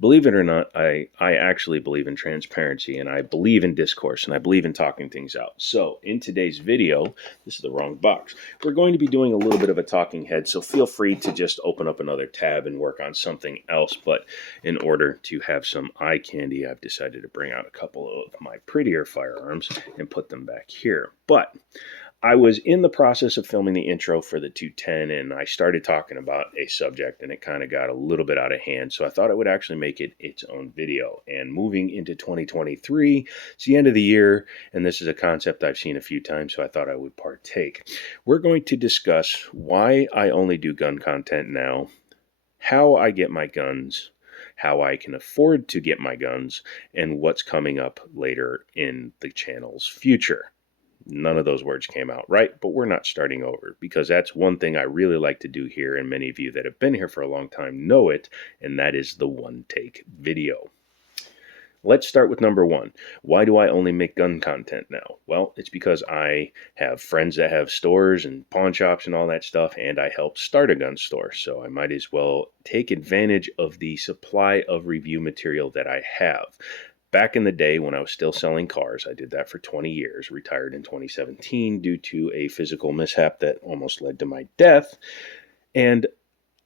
Believe it or not, I actually believe in transparency and I believe in discourse and I believe in talking things out. So, in today's video, this is the wrong box. We're going to be doing a little bit of a talking head, so feel free to just open up another tab and work on something else. But in order to have some eye candy, I've decided to bring out a couple of my prettier firearms and put them back here. But I was in the process of filming the intro for the 210 and I started talking about a subject and it kind of got a little bit out of hand. So I thought I would actually make it its own video. And moving into 2023, it's the end of the year and this is a concept I've seen a few times, so I thought I would partake. We're going to discuss why I only do gun content now, how I get my guns, how I can afford to get my guns, and what's coming up later in the channel's future. None of those words came out right, but we're not starting over because that's one thing I really like to do here, and many of you that have been here for a long time know it, and that is the one take video. Let's start with number one. Why do I only make gun content now? Well, it's because I have friends that have stores and pawn shops and all that stuff, and I helped start a gun store, so I might as well take advantage of the supply of review material that I have. Back in the day when I was still selling cars, I did that for 20 years, retired in 2017 due to a physical mishap that almost led to my death, and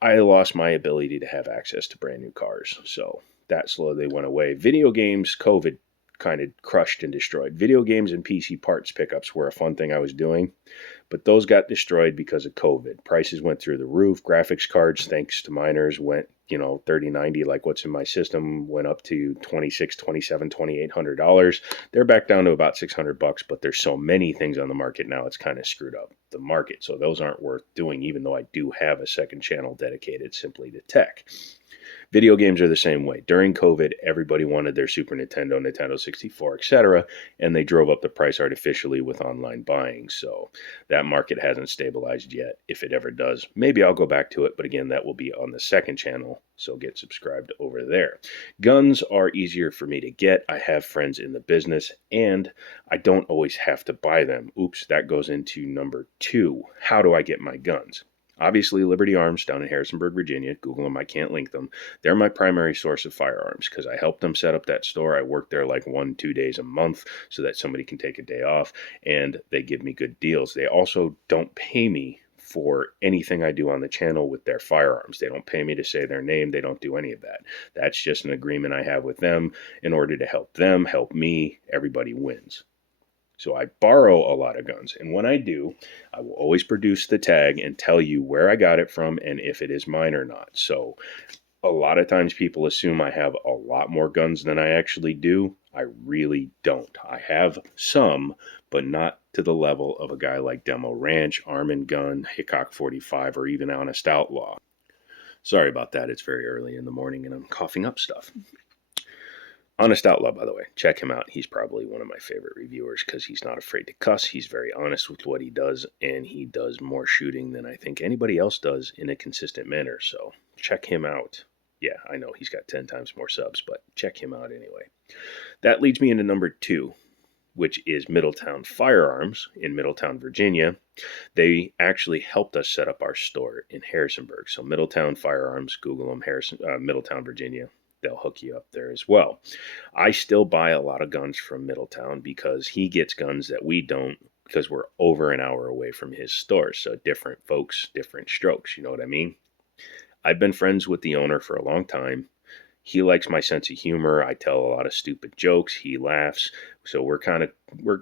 I lost my ability to have access to brand new cars. So that slowly went away. Video games, COVID kind of crushed and destroyed. Video games and PC parts pickups were a fun thing I was doing, but those got destroyed because of COVID. Prices went through the roof. Graphics cards, thanks to miners, went, $3090, like what's in my system, went up to $2,600, $2,700, $2,800. They're back down to about $600, but there's so many things on the market now, it's kind of screwed up the market. So those aren't worth doing, even though I do have a second channel dedicated simply to tech. Video games are the same way. During COVID, everybody wanted their Super Nintendo, Nintendo 64, etc., and they drove up the price artificially with online buying. So that market hasn't stabilized yet. If it ever does, maybe I'll go back to it, but again, that will be on the second channel, so get subscribed over there. Guns are easier for me to get. I have friends in the business, and I don't always have to buy them. Oops, that goes into number two. How do I get my guns? Obviously, Liberty Arms down in Harrisonburg, Virginia. Google them. I can't link them. They're my primary source of firearms because I helped them set up that store. I work there like 1-2 days a month so that somebody can take a day off, and they give me good deals. They also don't pay me for anything I do on the channel with their firearms. They don't pay me to say their name. They don't do any of that. That's just an agreement I have with them in order to help them, help me. Everybody wins. So I borrow a lot of guns, and when I do, I will always produce the tag and tell you where I got it from and if it is mine or not. So a lot of times people assume I have a lot more guns than I actually do. I really don't. I have some, but not to the level of a guy like Demo Ranch, Arm & Gun, Hickok 45, or even Honest Outlaw. Sorry about that. It's very early in the morning and I'm coughing up stuff. Honest Outlaw, by the way, check him out. He's probably one of my favorite reviewers because he's not afraid to cuss. He's very honest with what he does, and he does more shooting than I think anybody else does in a consistent manner. So check him out. Yeah, I know he's got 10 times more subs, but check him out anyway. That leads me into number two, which is Middletown Firearms in Middletown, Virginia. They actually helped us set up our store in Harrisonburg. So Middletown Firearms, Google them, Middletown, Virginia. They'll hook you up there as well. I still buy a lot of guns from Middletown because he gets guns that we don't because we're over an hour away from his store. So different folks, different strokes. You know what I mean? I've been friends with the owner for a long time. He likes my sense of humor. I tell a lot of stupid jokes. He laughs. So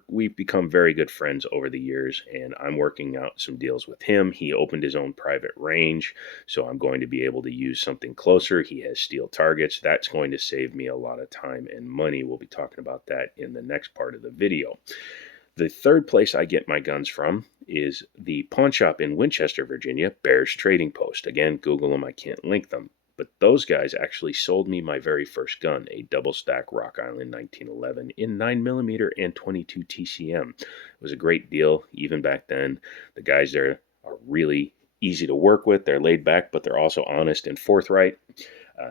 we've become very good friends over the years, and I'm working out some deals with him. He opened his own private range, so I'm going to be able to use something closer. He has steel targets. That's going to save me a lot of time and money. We'll be talking about that in the next part of the video. The third place I get my guns from is the pawn shop in Winchester, Virginia, Bears Trading Post. Again, Google them. I can't link them. But those guys actually sold me my very first gun, a double stack Rock Island 1911 in 9mm and 22 TCM. It was a great deal even back then. The guys there are really easy to work with. They're laid back, but they're also honest and forthright.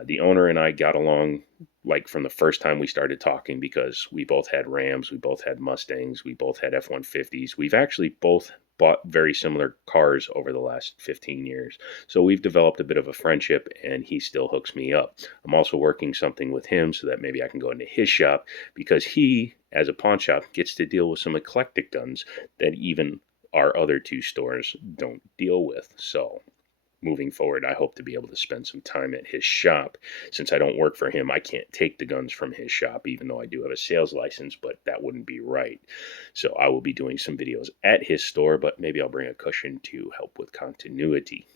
The owner and I got along like from the first time we started talking because we both had Rams, we both had Mustangs, we both had F-150s. We've actually both bought very similar cars over the last 15 years. So we've developed a bit of a friendship, and he still hooks me up. I'm also working something with him so that maybe I can go into his shop, because he, as a pawn shop, gets to deal with some eclectic guns that even our other two stores don't deal with. So moving forward, I hope to be able to spend some time at his shop. Since I don't work for him, I can't take the guns from his shop, even though I do have a sales license, but that wouldn't be right. So I will be doing some videos at his store, but maybe I'll bring a cushion to help with continuity.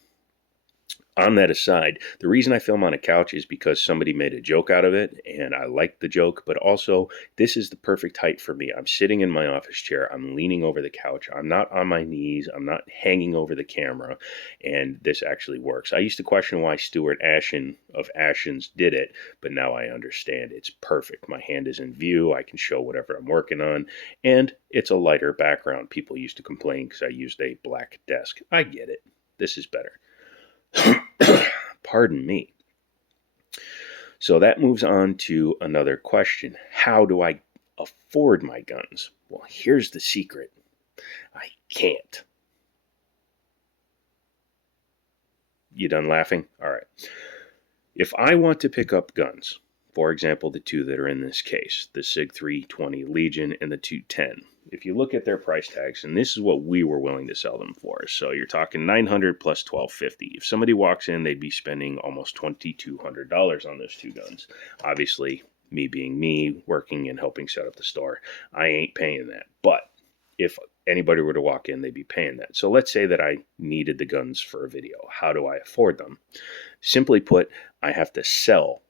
On that aside, the reason I film on a couch is because somebody made a joke out of it, and I liked the joke, but also this is the perfect height for me. I'm sitting in my office chair, I'm leaning over the couch, I'm not on my knees, I'm not hanging over the camera, and this actually works. I used to question why Stuart Ashen of Ashens did it, but now I understand. It's perfect. My hand is in view, I can show whatever I'm working on, and it's a lighter background. People used to complain because I used a black desk. I get it. This is better. Pardon me. So that moves on to another question. How do I afford my guns? Well, here's the secret. I can't. You done laughing? All right. If I want to pick up guns, for example, the two that are in this case, the SIG 320 Legion and the 210, if you look at their price tags, and this is what we were willing to sell them for, so you're talking $900 plus $1,250. If somebody walks in, they'd be spending almost $2,200 on those two guns. Obviously, me being me, working and helping set up the store, I ain't paying that. But if anybody were to walk in, they'd be paying that. So let's say that I needed the guns for a video. How do I afford them? Simply put, I have to sell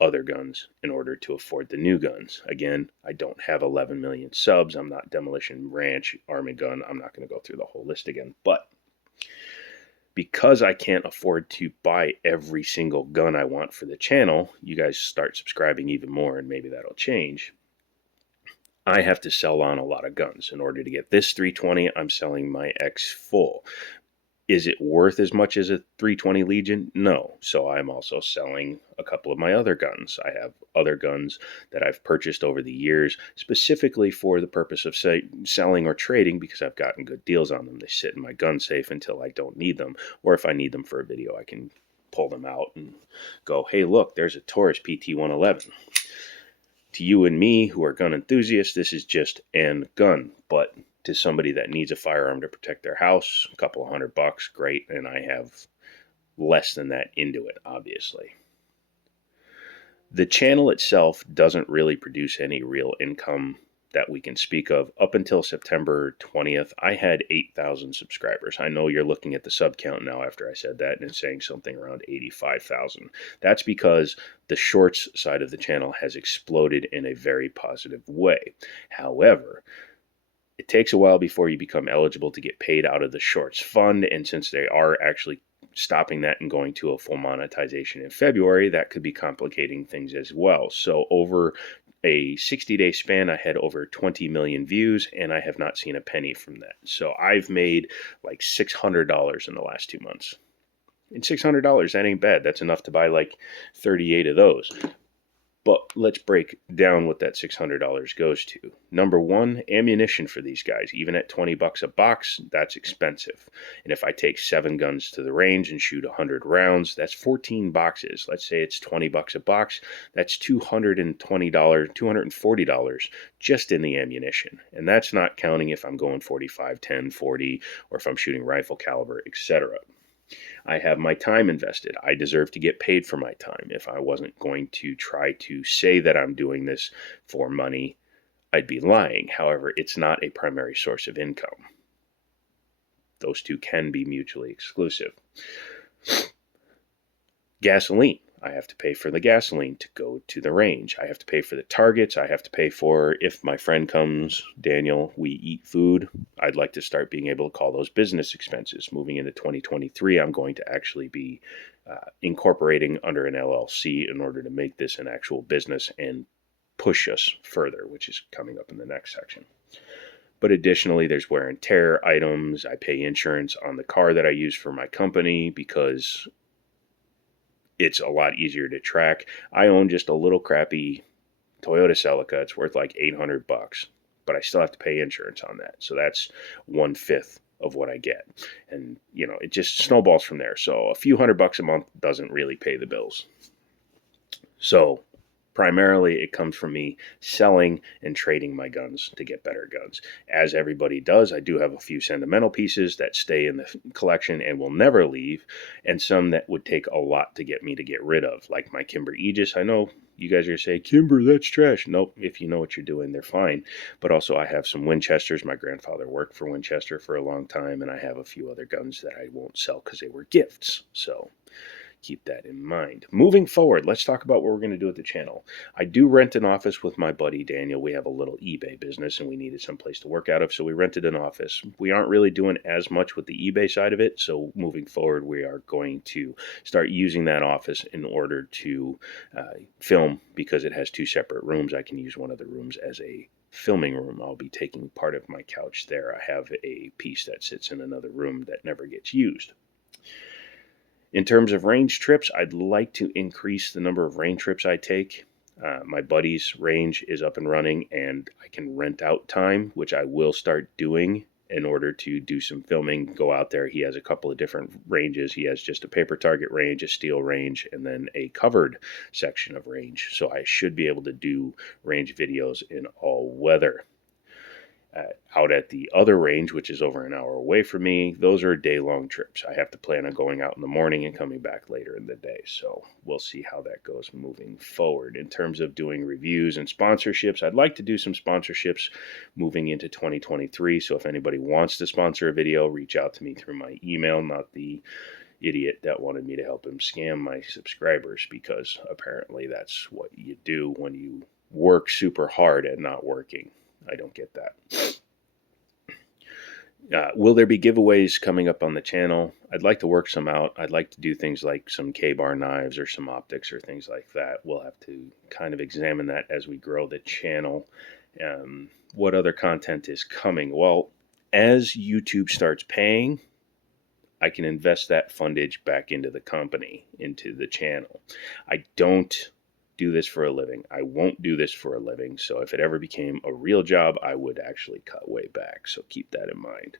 other guns in order to afford the new guns. Again, I don't have 11 million subs. I'm not Demolition Ranch, Armagun. I'm not going to go through the whole list again. But because I can't afford to buy every single gun I want for the channel, you guys start subscribing even more, and maybe that'll change. I have to sell on a lot of guns. In order to get this 320, I'm selling my X full. Is it worth as much as a 320 Legion? No. So I'm also selling a couple of my other guns. I have other guns that I've purchased over the years specifically for the purpose of selling or trading, because I've gotten good deals on them. They sit in my gun safe until I don't need them. Or if I need them for a video, I can pull them out and go, hey, look, there's a Taurus PT-111. To you and me who are gun enthusiasts, this is just an gun. But to somebody that needs a firearm to protect their house, a couple of $100, great, and I have less than that into it, obviously. The channel itself doesn't really produce any real income that we can speak of. Up until September 20th, I had 8,000 subscribers. I know you're looking at the sub count now after I said that, and it's saying something around 85,000. That's because the shorts side of the channel has exploded in a very positive way. However, it takes a while before you become eligible to get paid out of the shorts fund, and since they are actually stopping that and going to a full monetization in February, that could be complicating things as well. So over a 60-day span, I had over 20 million views, and I have not seen a penny from that. So I've made like $600 in the last 2 months. And $600, that ain't bad. That's enough to buy like 38 of those. But let's break down what that $600 goes to. Number one, ammunition for these guys. Even at $20 a box, that's expensive. And if I take 7 guns to the range and shoot 100 rounds, that's 14 boxes. Let's say it's $20 a box. That's $220, $240 just in the ammunition. And that's not counting if I'm going 45, 10, 40, or if I'm shooting rifle caliber, etc. I have my time invested. I deserve to get paid for my time. If I wasn't going to try to say that I'm doing this for money, I'd be lying. However, it's not a primary source of income. Those two can be mutually exclusive. Gasoline. I have to pay for the gasoline to go to the range. I have to pay for the targets. I have to pay for, if my friend comes, Daniel, we eat food. I'd like to start being able to call those business expenses. Moving into 2023, I'm going to actually be incorporating under an LLC in order to make this an actual business and push us further, which is coming up in the next section. But additionally, there's wear and tear items. I pay insurance on the car that I use for my company because it's a lot easier to track. I own just a little crappy Toyota Celica. It's worth like $800, but I still have to pay insurance on that. So that's 1/5 of what I get. And, it just snowballs from there. So a few $100 a month doesn't really pay the bills. So primarily it comes from me selling and trading my guns to get better guns. As everybody does, I do have a few sentimental pieces that stay in the collection and will never leave, and some that would take a lot to get me to get rid of, like my Kimber Aegis. I know you guys are going to say, Kimber, that's trash. Nope, if you know what you're doing, they're fine. But also I have some Winchesters. My grandfather worked for Winchester for a long time, and I have a few other guns that I won't sell because they were gifts. So keep that in mind. Moving forward, let's talk about what we're going to do with the channel. I do rent an office with my buddy Daniel. We have a little eBay business and we needed some place to work out of, so we rented an office. We aren't really doing as much with the eBay side of it, so moving forward we are going to start using that office in order to film, because it has two separate rooms. I can use one of the rooms as a filming room. I'll be taking part of my couch there. I have a piece that sits in another room that never gets used. In terms of range trips, I'd like to increase the number of range trips I take. My buddy's range is up and running, and I can rent out time, which I will start doing in order to do some filming, go out there. He has a couple of different ranges. He has just a paper target range, a steel range, and then a covered section of range. So I should be able to do range videos in all weather. Out at the other range, which is over an hour away from me, those are day-long trips. I have to plan on going out in the morning and coming back later in the day. So we'll see how that goes moving forward. In terms of doing reviews and sponsorships, I'd like to do some sponsorships moving into 2023. So if anybody wants to sponsor a video, reach out to me through my email, not the idiot that wanted me to help him scam my subscribers, because apparently that's what you do when you work super hard at not working. I don't get that. Will there be giveaways coming up on the channel? I'd like to work some out. I'd like to do things like some K-bar knives or some optics or things like that. We'll have to kind of examine that as we grow the channel. What other content is coming? Well, as YouTube starts paying, I can invest that fundage back into the company, into the channel. I don't do this for a living. I won't do this for a living. So if it ever became a real job, I would actually cut way back. So keep that in mind.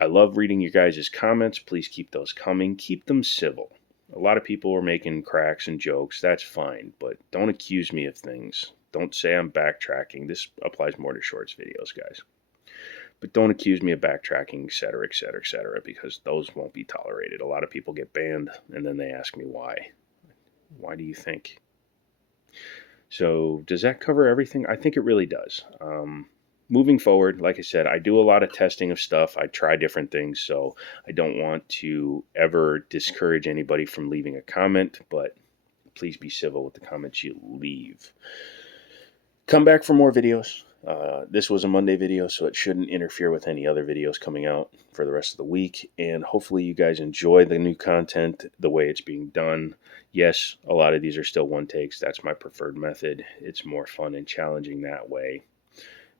I love reading your guys' comments. Please keep those coming. Keep them civil. A lot of people are making cracks and jokes. That's fine, but don't accuse me of things. Don't say I'm backtracking. This applies more to shorts videos, guys. But don't accuse me of backtracking, etc., etc., etc., because those won't be tolerated. A lot of people get banned, and then they ask me why. Why do you think? So does that cover everything? I think it really does. Moving forward, like I said, I do a lot of testing of stuff. I try different things, so I don't want to ever discourage anybody from leaving a comment, but please be civil with the comments you leave. Come back for more videos. This was a Monday video, so it shouldn't interfere with any other videos coming out for the rest of the week. And hopefully you guys enjoy the new content, the way it's being done. Yes, a lot of these are still one takes. That's my preferred method. It's more fun and challenging that way.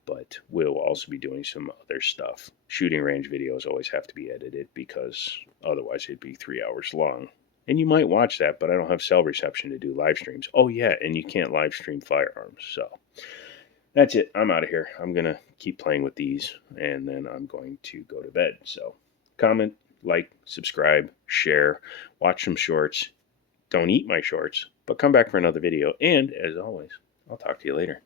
But we'll also be doing some other stuff. Shooting range videos always have to be edited, because otherwise it'd be 3 hours long. And you might watch that, but I don't have cell reception to do live streams. Oh yeah, and you can't live stream firearms. So that's it. I'm out of here. I'm going to keep playing with these, and then I'm going to go to bed. So comment, like, subscribe, share, watch some shorts. Don't eat my shorts, but come back for another video. And as always, I'll talk to you later.